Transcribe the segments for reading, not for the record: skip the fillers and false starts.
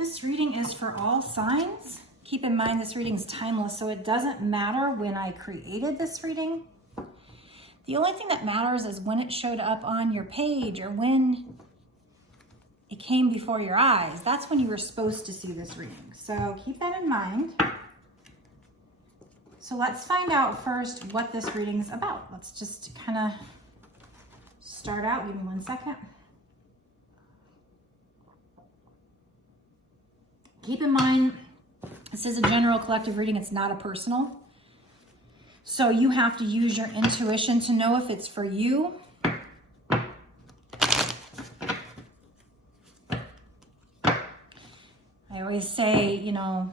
This reading is for all signs. Keep in mind this reading is timeless, so it doesn't matter when I created this reading. The only thing that matters is when it showed up on your page or when it came before your eyes. That's when you were supposed to see this reading. So keep that in mind. So let's find out first what this reading is about. Let's just kind of start out. Give me 1 second. Keep in mind, this is a general collective reading. It's not a personal. So you have to use your intuition to know if it's for you. I always say, you know,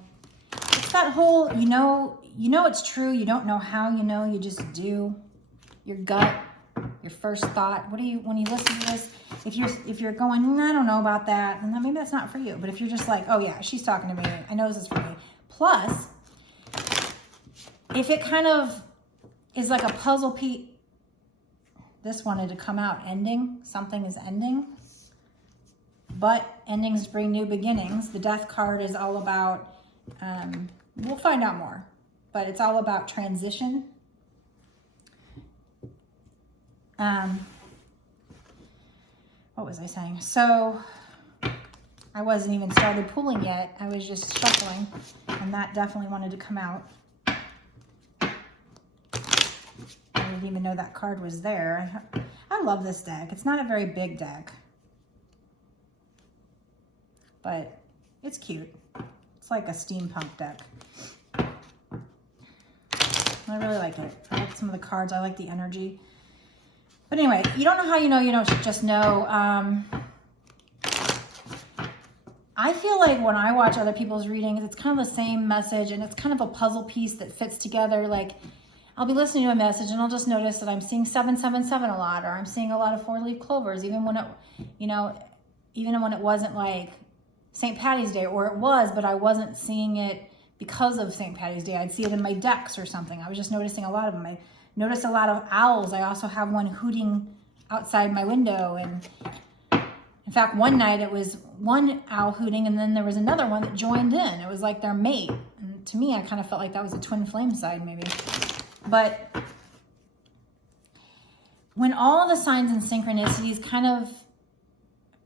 it's that whole, you know it's true. You don't know how you know, you just do. Your gut, your first thought. What do you, when you listen to this, if you're going, I don't know about that, then maybe that's not for you. But if you're just like, oh yeah, she's talking to me, I know this is for me. Plus, if it kind of is like a puzzle piece, this wanted to come out ending, something is ending, but endings bring new beginnings. The Death card is all about, we'll find out more, but it's all about transition. What was I saying? So I wasn't even started pulling yet. I was just shuffling, and that definitely wanted to come out. I didn't even know that card was there. I love this deck. It's not a very big deck, but it's cute. It's like a steampunk deck. I really like it. I like some of the cards. I like the energy. But anyway, you don't know how you know, you don't just know. I feel like when I watch other people's readings, it's kind of the same message and it's kind of a puzzle piece that fits together. Like I'll be listening to a message and I'll just notice that I'm seeing 777 a lot, or I'm seeing a lot of 4-leaf clovers, even when it, you know, even when it wasn't like St. Patty's Day, or it was, but I wasn't seeing it because of St. Patty's Day. I'd see it in my decks or something. I was just noticing a lot of them. I notice a lot of owls. I also have one hooting outside my window. And in fact, one night it was one owl hooting and then there was another one that joined in. It was like their mate. And to me, I kind of felt like that was a twin flame side maybe. But when all the signs and synchronicities kind of,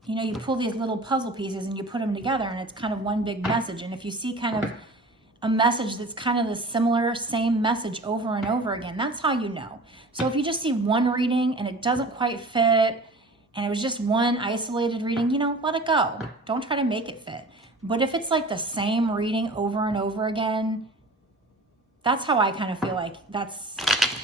you know, you pull these little puzzle pieces and you put them together and it's kind of one big message. And if you see kind of a message that's kind of the similar, same message over and over again, that's how you know. So if you just see one reading and it doesn't quite fit, and it was just one isolated reading, you know, let it go. Don't try to make it fit. But if it's like the same reading over and over again, that's how I kind of feel like that's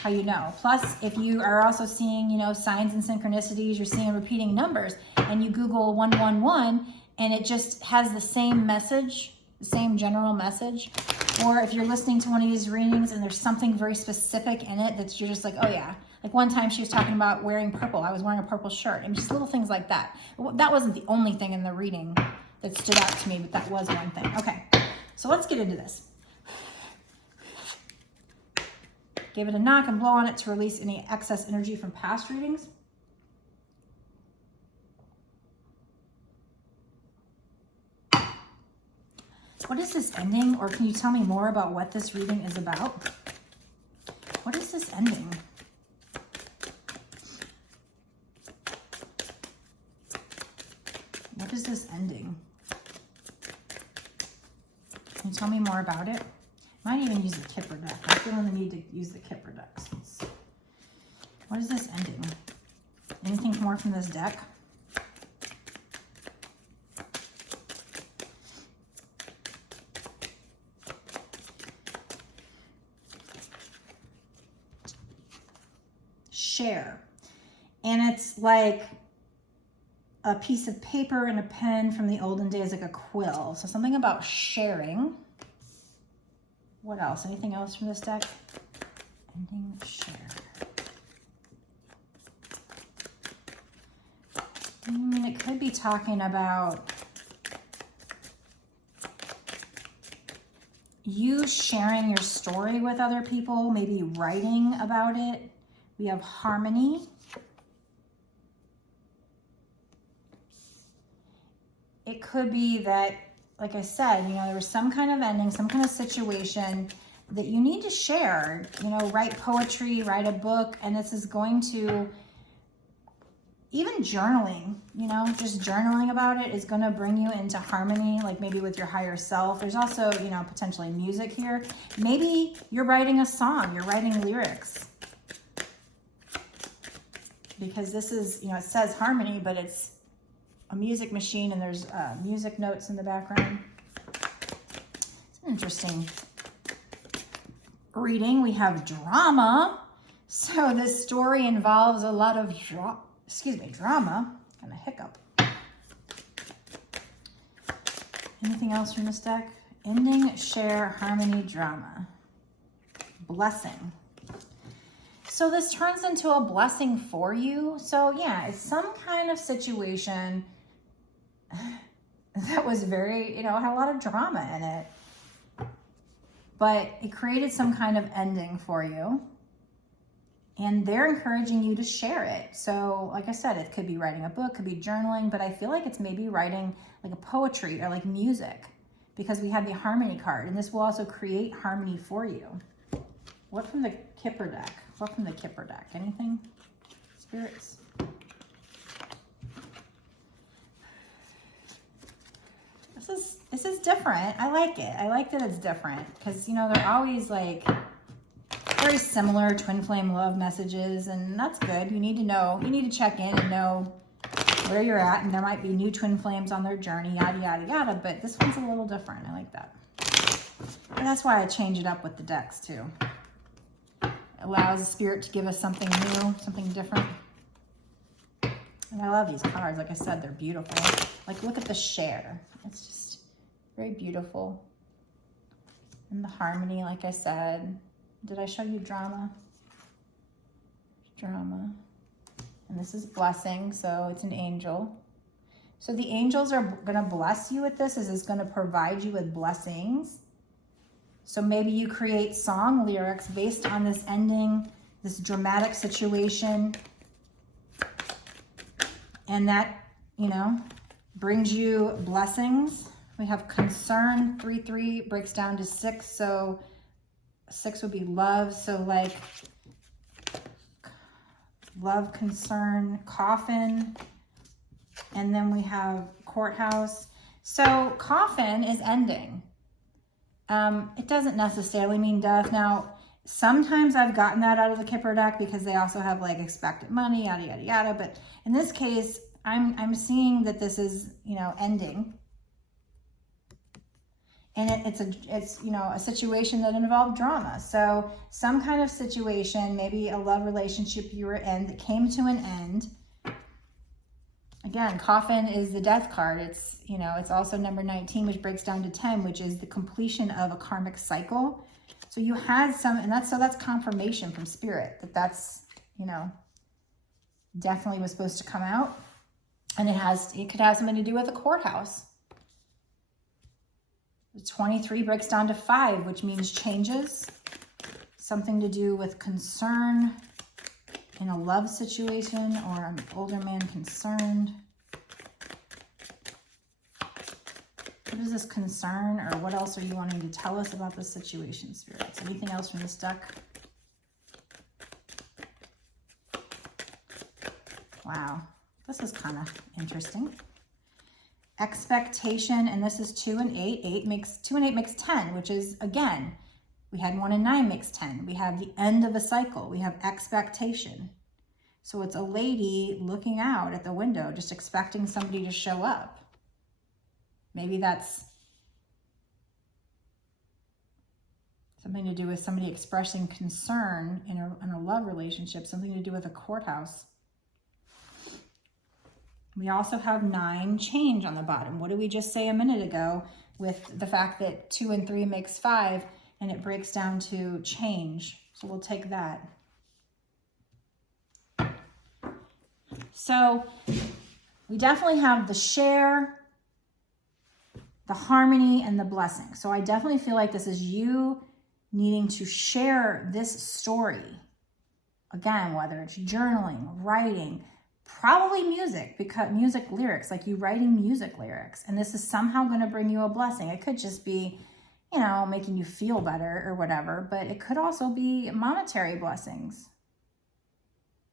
how you know. Plus, if you are also seeing, you know, signs and synchronicities, you're seeing repeating numbers, and you Google 111 and it just has the same message, the same general message. Or if you're listening to one of these readings and there's something very specific in it that you're just like, oh yeah. Like one time she was talking about wearing purple. I was wearing a purple shirt. I mean, just little things like that. That wasn't the only thing in the reading that stood out to me, but that was one thing. Okay, so let's get into this. Give it a knock and blow on it to release any excess energy from past readings. What is this ending? Or can you tell me more about what this reading is about? What is this ending? What is this ending? Can you tell me more about it? Might even use the Kipper deck. I'm feeling the need to use the Kipper decks. What is this ending? Anything more from this deck? Share. And it's like a piece of paper and a pen from the olden days, like a quill. So something about sharing. What else? Anything else from this deck? Ending, share. I mean, it could be talking about you sharing your story with other people, maybe writing about it. We have harmony. It could be that like I said, you know, there was some kind of ending, some kind of situation that you need to share, you know, write poetry, write a book, and this is going to, even journaling, you know, just journaling about it is going to bring you into harmony, like maybe with your higher self. There's also, you know, potentially music here. Maybe you're writing a song, you're writing lyrics. Because this is, you know, it says harmony, but it's a music machine and there's music notes in the background. It's an interesting reading. We have drama. So this story involves a lot of drama. Kind of hiccup. Anything else from this deck? Ending, share, harmony, drama. Blessing. So this turns into a blessing for you. So yeah, it's some kind of situation that was very, you know, had a lot of drama in it. But it created some kind of ending for you. And they're encouraging you to share it. So like I said, it could be writing a book, could be journaling, but I feel like it's maybe writing like a poetry or like music, because we have the harmony card, and this will also create harmony for you. What from the Kipper deck? What from the Kipper deck? Anything? Spirits? This is different. I like it. I like that it's different, because, you know, they're always like very similar twin flame love messages, and that's good. You need to know, you need to check in and know where you're at, and there might be new twin flames on their journey, yada, yada, yada, but this one's a little different. I like that. And that's why I change it up with the decks too. It allows the spirit to give us something new, something different. And I love these cards. Like I said, they're beautiful. Like, look at the share. It's just very beautiful. And the harmony, like I said. Did I show you drama? Drama. And this is blessing, so it's an angel. So the angels are going to bless you with this. This is going to provide you with blessings. So maybe you create song lyrics based on this ending, this dramatic situation. And that, you know, brings you blessings. We have concern. 3-3 breaks down to 6. So 6 would be love. So like love, concern, coffin. And then we have courthouse. So coffin is ending. It doesn't necessarily mean death. Now, sometimes I've gotten that out of the Kipper deck because they also have like expected money, yada, yada, yada. But in this case, I'm seeing that this is, you know, ending. And it's you know, a situation that involved drama. So some kind of situation, maybe a love relationship you were in that came to an end. Again, coffin is the death card. It's, you know, it's also number 19, which breaks down to 10, which is the completion of a karmic cycle. So you had some, and that's confirmation from spirit that that's, you know, definitely was supposed to come out. And it could have something to do with a courthouse. 23 breaks down to 5, which means changes. Something to do with concern in a love situation or an older man concerned. What is this concern, or what else are you wanting to tell us about this situation, spirits? Anything else from this deck? Wow, this is kind of interesting. Expectation, and this is 2 and 8. 2 and 8 makes 10, which is, again, we had 1 and 9 makes 10. We have the end of a cycle. We have expectation. So it's a lady looking out at the window, just expecting somebody to show up. Maybe that's something to do with somebody expressing concern in a love relationship, something to do with a courthouse. We also have 9, change on the bottom. What did we just say a minute ago with the fact that 2 and 3 makes 5, and it breaks down to change? So we'll take that. So we definitely have the share, the harmony, and the blessing. So I definitely feel like this is you needing to share this story. Again, whether it's journaling, writing, Probably music, because music lyrics, like you writing music lyrics. And this is somehow going to bring you a blessing. It could just be, you know, making you feel better or whatever, but it could also be monetary blessings.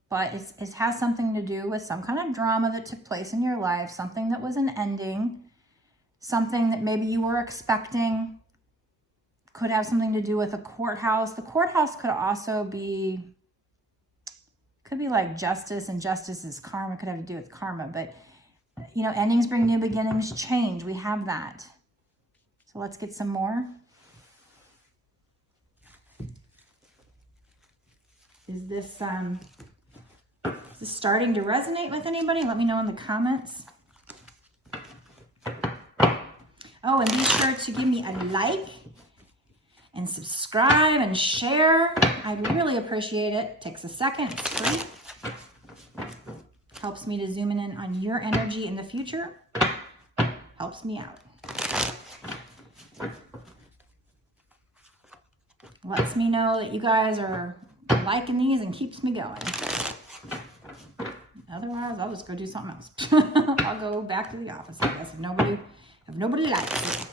But it has something to do with some kind of drama that took place in your life, something that was an ending, something that maybe you were expecting. Could have something to do with a courthouse. The courthouse could also be, could be like justice, and justice is karma, could have to do with karma. But, you know, endings bring new beginnings, change. We have that. So let's get some more. Is this starting to resonate with anybody? Let me know in the comments. Oh, and be sure to give me a like and subscribe and share. I'd really appreciate it. Takes a second, it's free. Helps me to zoom in on your energy in the future. Helps me out. Lets me know that you guys are liking these and keeps me going. Otherwise, I'll just go do something else. I'll go back to the office, I guess, if nobody likes it.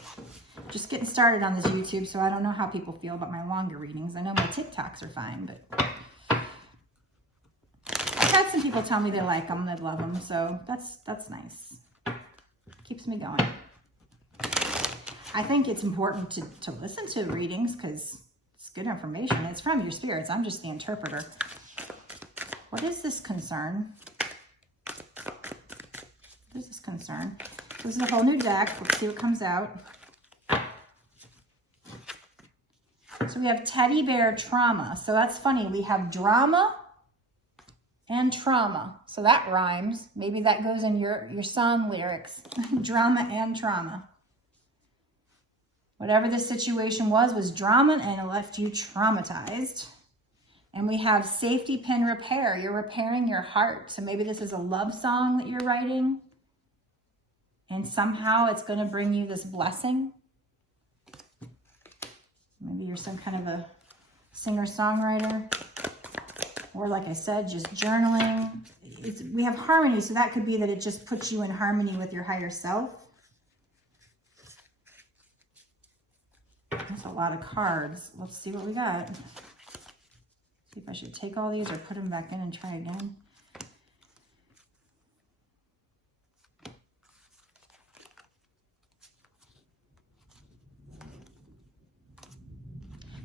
Just getting started on this YouTube, so I don't know how people feel about my longer readings. I know my TikToks are fine, but I've had some people tell me they like them, they love them, so that's nice. Keeps me going. I think it's important to listen to readings because it's good information. It's from your spirits. I'm just the interpreter. What is this concern? What is this concern? This is a whole new deck. Let's see what comes out. So we have teddy bear trauma. So that's funny. We have drama and trauma. So that rhymes. Maybe that goes in your song lyrics. Drama and trauma. Whatever the situation was drama, and it left you traumatized. And we have safety pin repair. You're repairing your heart. So maybe this is a love song that you're writing. And somehow it's going to bring you this blessing. Maybe you're some kind of a singer-songwriter. Or like I said, just journaling. We have harmony, so that could be that it just puts you in harmony with your higher self. That's a lot of cards. Let's see what we got. See if I should take all these or put them back in and try again.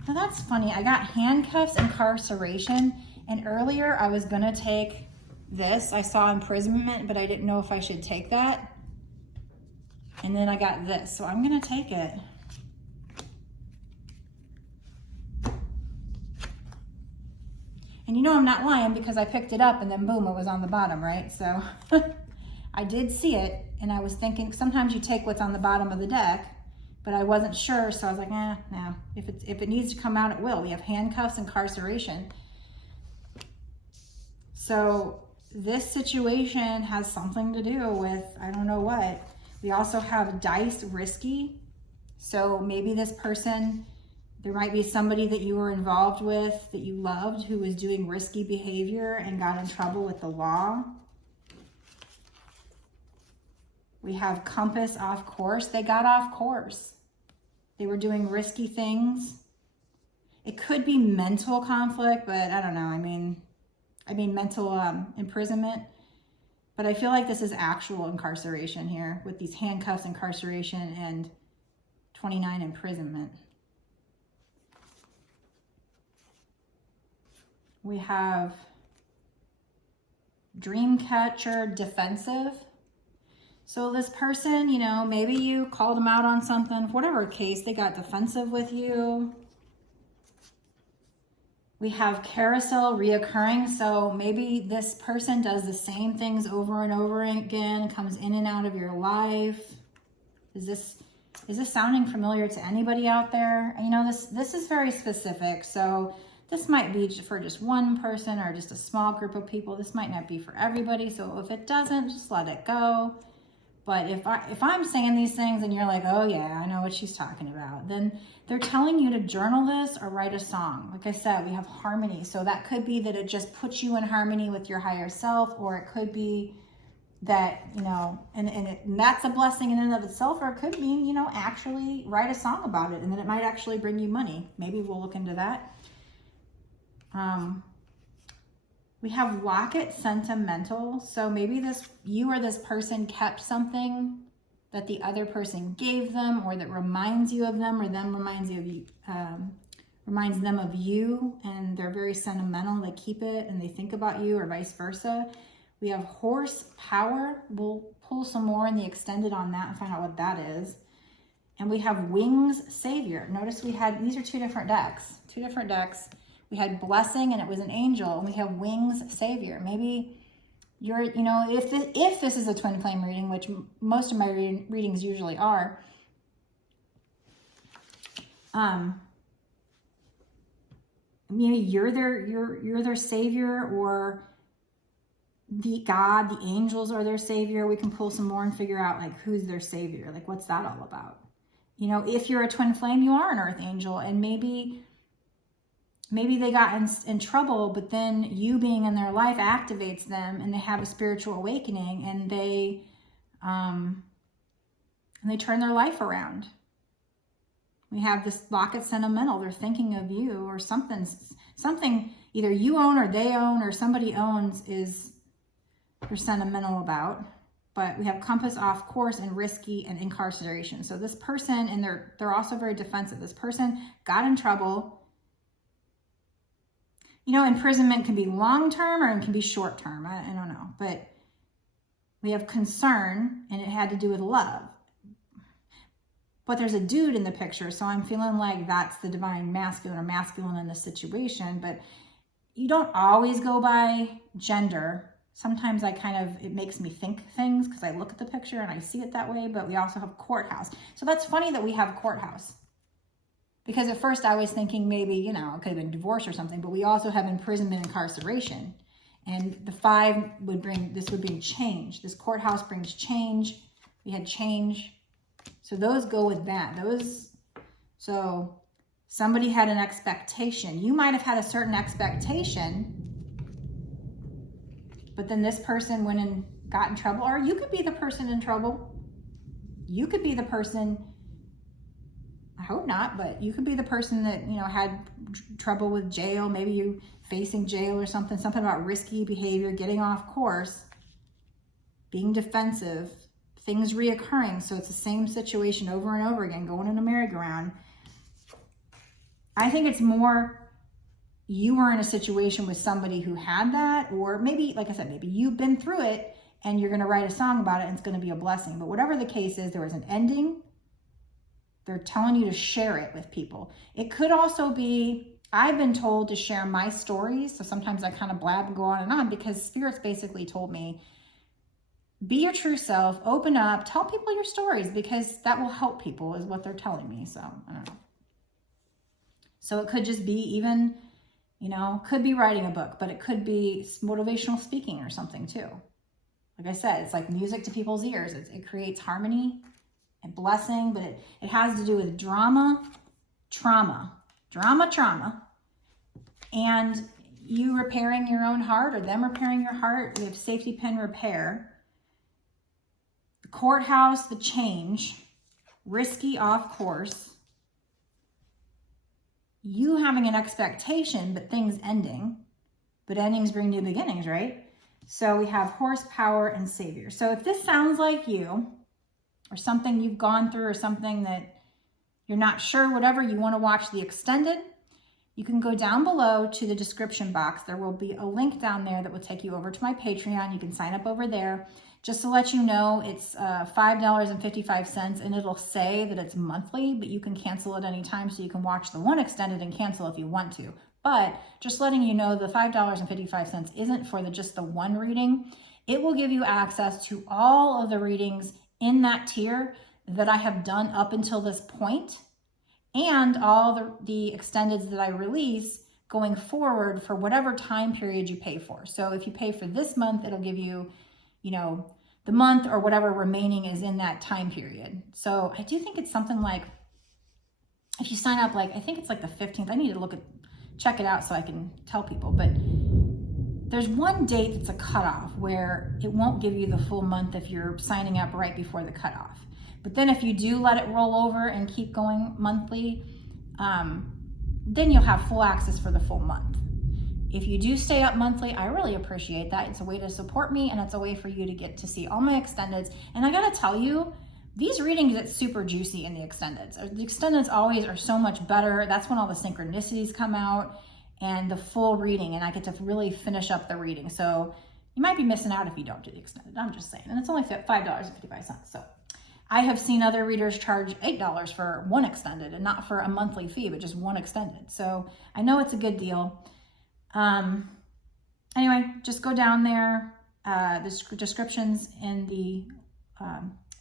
Now that's funny. I got handcuffs, incarceration, and earlier I was gonna take this. I saw imprisonment, but I didn't know if I should take that. And then I got this, so I'm gonna take it. And you know I'm not lying because I picked it up and then boom, it was on the bottom, right? So I did see it, and I was thinking sometimes you take what's on the bottom of the deck, but I wasn't sure, so I was like, no. If it needs to come out, it will. We have handcuffs, incarceration. So this situation has something to do with, I don't know what. We also have dice, risky. So maybe this person, there might be somebody that you were involved with that you loved who was doing risky behavior and got in trouble with the law. We have compass, off course. They got off course. They were doing risky things. It could be mental conflict, but I don't know. I mean mental imprisonment. But I feel like this is actual incarceration here with these handcuffs, incarceration, and 29 imprisonment. We have Dreamcatcher, defensive. So this person, you know, maybe you called them out on something, whatever case, they got defensive with you. We have carousel, reoccurring. So maybe this person does the same things over and over again, comes in and out of your life. Is this sounding familiar to anybody out there? You know, this is very specific. So this might be for just one person or just a small group of people. This might not be for everybody. So if it doesn't, just let it go. But if I'm saying these things and you're like, oh yeah, I know what she's talking about, then they're telling you to journal this or write a song. Like I said, we have harmony. So that could be that it just puts you in harmony with your higher self, or it could be that, you know, and that's a blessing in and of itself, or it could be, you know, actually write a song about it, and then it might actually bring you money. Maybe we'll look into that. We have locket sentimental. So maybe you or this person kept something that the other person gave them, or that reminds you of them, or them reminds you of you, reminds them of you, and they're very sentimental. They keep it and they think about you, or vice versa. We have horsepower. We'll pull some more in the extended on that and find out what that is. And we have wings savior. Notice we had, these are two different decks. We had blessing and it was an angel, and we have wings savior. Maybe you're, you know, if this is a twin flame reading, which most of my readings usually are, maybe you're their savior, or the God, the angels are their savior. We can pull some more and figure out like who's their savior, like what's that all about. You know, if you're a twin flame, you are an earth angel, and maybe they got in trouble, but then you being in their life activates them, and they have a spiritual awakening, and they turn their life around. We have this locket sentimental. They're thinking of you, or something either you own or they own or somebody owns is they're sentimental about. But we have compass, off course, and risky, and incarceration. So this person, and they're also very defensive. This person got in trouble. You know, imprisonment can be long-term or it can be short-term. I don't know. But we have concern, and it had to do with love. But there's a dude in the picture, so I'm feeling like that's the divine masculine or masculine in this situation. But you don't always go by gender. Sometimes it makes me think things because I look at the picture and I see it that way. But we also have courthouse. So that's funny that we have courthouse. Because at first I was thinking maybe, you know, it could have been divorce or something, but we also have imprisonment, incarceration. And the 5 would bring change. This courthouse brings change. We had change. So those go with that. So somebody had an expectation. You might have had a certain expectation, but then this person went and got in trouble. Or you could be the person in trouble. You could be the person, I hope not, but you could be the person that, you know, had trouble with jail. Maybe you facing jail or something about risky behavior, getting off course, being defensive, things reoccurring. So it's the same situation over and over again, going in a merry-go-round. I think it's more you were in a situation with somebody who had that, or maybe, like I said, maybe you've been through it and you're going to write a song about it and it's going to be a blessing. But whatever the case is, there was an ending. They're telling you to share it with people. It could also be, I've been told to share my stories. So sometimes I kind of blab and go on, because spirits basically told me, be your true self, open up, tell people your stories, because that will help people is what they're telling me. So I don't know. So it could just be even, you know, could be writing a book, but it could be motivational speaking or something too. Like I said, it's like music to people's ears. It creates harmony and blessing, but it has to do with trauma, and you repairing your own heart, or them repairing your heart. We have safety pin repair, the courthouse, the change, risky, off course, you having an expectation, but things ending, but endings bring new beginnings, right? So we have horsepower and savior. So if this sounds like you, or something you've gone through, or something that you're not sure, whatever, you want to watch the extended, you can go down below to the description box. There will be a link down there that will take you over to my Patreon. You can sign up over there. Just to let you know, it's $5.55, and it'll say that it's monthly, but you can cancel at any time, so you can watch the one extended and cancel if you want to. But just letting you know, the $5.55 isn't for just the one reading. It will give you access to all of the readings in that tier that I have done up until this point, and all the extendeds that I release going forward for whatever time period you pay for. So if you pay for this month, it'll give you, you know, the month or whatever remaining is in that time period. So I do think it's something like, if you sign up, like, I think it's like the 15th. I need to check it out so I can tell people. But there's one date that's a cutoff where it won't give you the full month if you're signing up right before the cutoff. But then if you do let it roll over and keep going monthly, then you'll have full access for the full month. If you do stay up monthly, I really appreciate that. It's a way to support me, and it's a way for you to get to see all my extendeds. And I gotta tell you, these readings get super juicy in the extendeds. The extendeds always are so much better. That's when all the synchronicities come out and the full reading, and I get to really finish up the reading. So you might be missing out if you don't do the extended. I'm just saying. And it's only $5.55. So I have seen other readers charge $8 for one extended, and not for a monthly fee, but just one extended. So I know it's a good deal. Anyway, just go down there. The description's in the,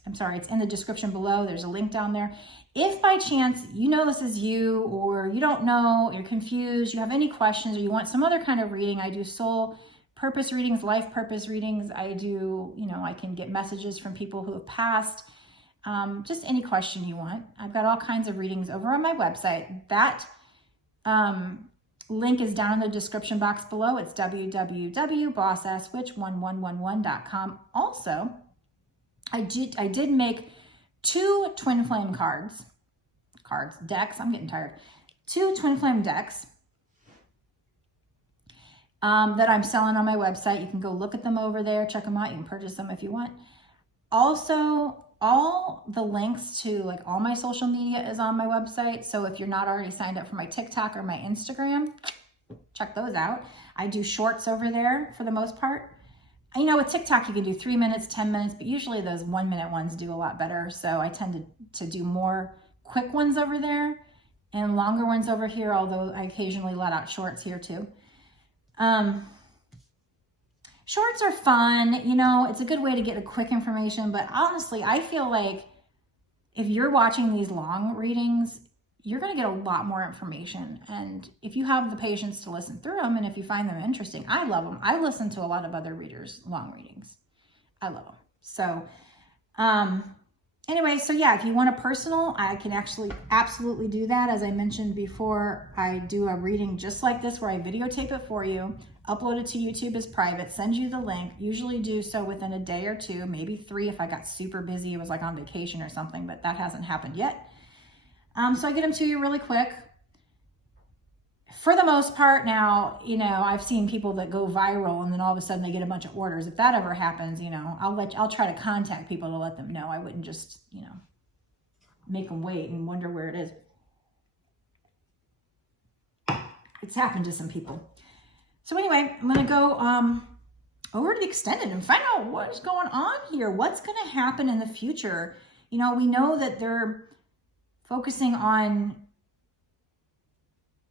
it's in the description below. There's a link down there. If by chance you know this is you, or you don't know, you're confused, you have any questions, or you want some other kind of reading, I do soul purpose readings, life purpose readings. I do, I can get messages from people who have passed. Just any question you want. I've got all kinds of readings over on my website. That link is down in the description box below. It's www.bossasswitch1111.com. Also, I did make 2 Twinflame decks. I'm getting tired. 2 Twinflame decks that I'm selling on my website. You can go look at them over there, check them out. You can purchase them if you want. Also, all the links to like all my social media is on my website. So if you're not already signed up for my TikTok or my Instagram, check those out. I do shorts over there for the most part. With TikTok, you can do 3 minutes, 10 minutes, but usually those 1 minute ones do a lot better. So I tend to do more quick ones over there and longer ones over here, although I occasionally let out shorts here too. Shorts are fun, it's a good way to get a quick information, but honestly, I feel like if you're watching these long readings, you're going to get a lot more information. And if you have the patience to listen through them, and if you find them interesting, I love them. I listen to a lot of other readers' long readings. I love them. So, anyway, so yeah, if you want a personal, I can actually absolutely do that. As I mentioned before, I do a reading just like this where I videotape it for you, upload it to YouTube as private, send you the link, usually do so within a day or 2, maybe 3 if I got super busy, it was like on vacation or something, but that hasn't happened yet. So I get them to you really quick. For the most part now, I've seen people that go viral and then all of a sudden they get a bunch of orders. If that ever happens, I'll try to contact people to let them know. I wouldn't just, make them wait and wonder where it is. It's happened to some people. So anyway, I'm going to go over to the extended and find out what's going on here. What's going to happen in the future? We know that they're focusing on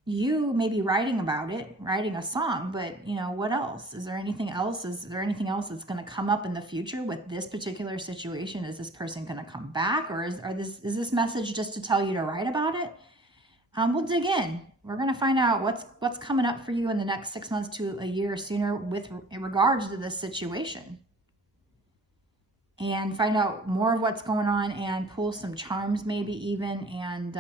you maybe writing about it, writing a song, but what else? Is there anything else? Is there anything else that's going to come up in the future with this particular situation? Is this person going to come back, or is this message just to tell you to write about it? We'll dig in. We're going to find out what's coming up for you in the next 6 months to a year sooner in regards to this situation. And find out more of what's going on and pull some charms maybe even, and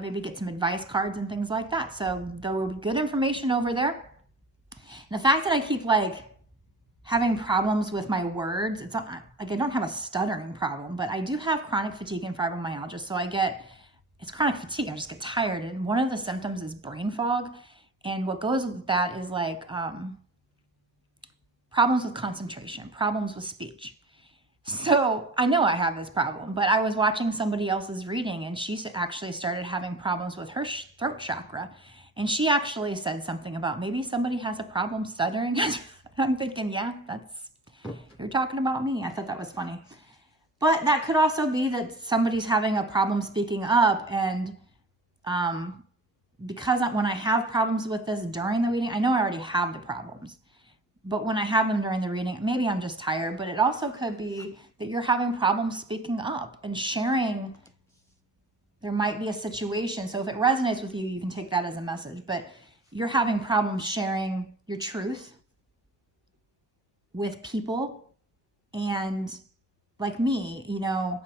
maybe get some advice cards and things like that. So there will be good information over there. And the fact that I keep having problems with my words, it's not like I don't have a stuttering problem, but I do have chronic fatigue and fibromyalgia. So it's chronic fatigue. I just get tired. And one of the symptoms is brain fog. And what goes with that is problems with concentration, problems with speech. So I know I have this problem, but I was watching somebody else's reading and she actually started having problems with her throat chakra. And she actually said something about maybe somebody has a problem stuttering. I'm thinking, yeah, you're talking about me. I thought that was funny. But that could also be that somebody's having a problem speaking up. And because when I have problems with this during the reading, I know I already have the problems. But when I have them during the reading, maybe I'm just tired, but it also could be that you're having problems speaking up and sharing. There might be a situation. So if it resonates with you, you can take that as a message, but you're having problems sharing your truth. with people. And like me, you know,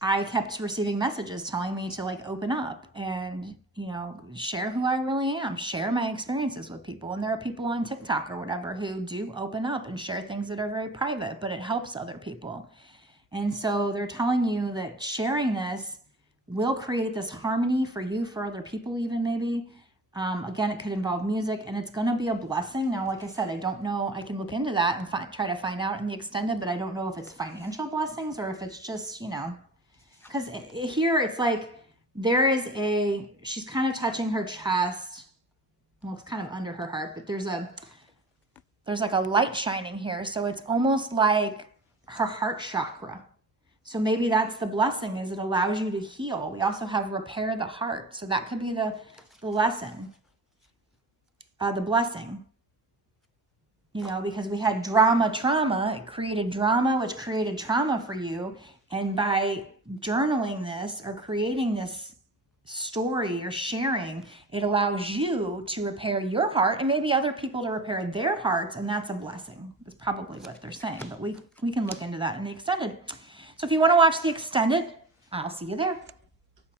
I kept receiving messages telling me to like open up and, you know, share who I really am, share my experiences with people. And there are people on TikTok or whatever who do open up and share things that are very private, but it helps other people. And so they're telling you that sharing this will create this harmony for you, for other people even maybe. Again, it could involve music, and it's going to be a blessing. Now, like I said, I don't know. I can look into that and try to find out in the extended, but I don't know if it's financial blessings or if it's just, you know, because here it's like there is she's kind of touching her chest. Well, it's kind of under her heart, but there's like a light shining here. So it's almost like her heart chakra. So maybe that's the blessing, is it allows you to heal. We also have repair the heart. So that could be the lesson, the blessing, you know, because we had trauma, it created drama, which created trauma for you. And by journaling this or creating this story or sharing, it allows you to repair your heart and maybe other people to repair their hearts. And that's a blessing. That's probably what they're saying, but we can look into that in the extended. So if you want to watch the extended, I'll see you there.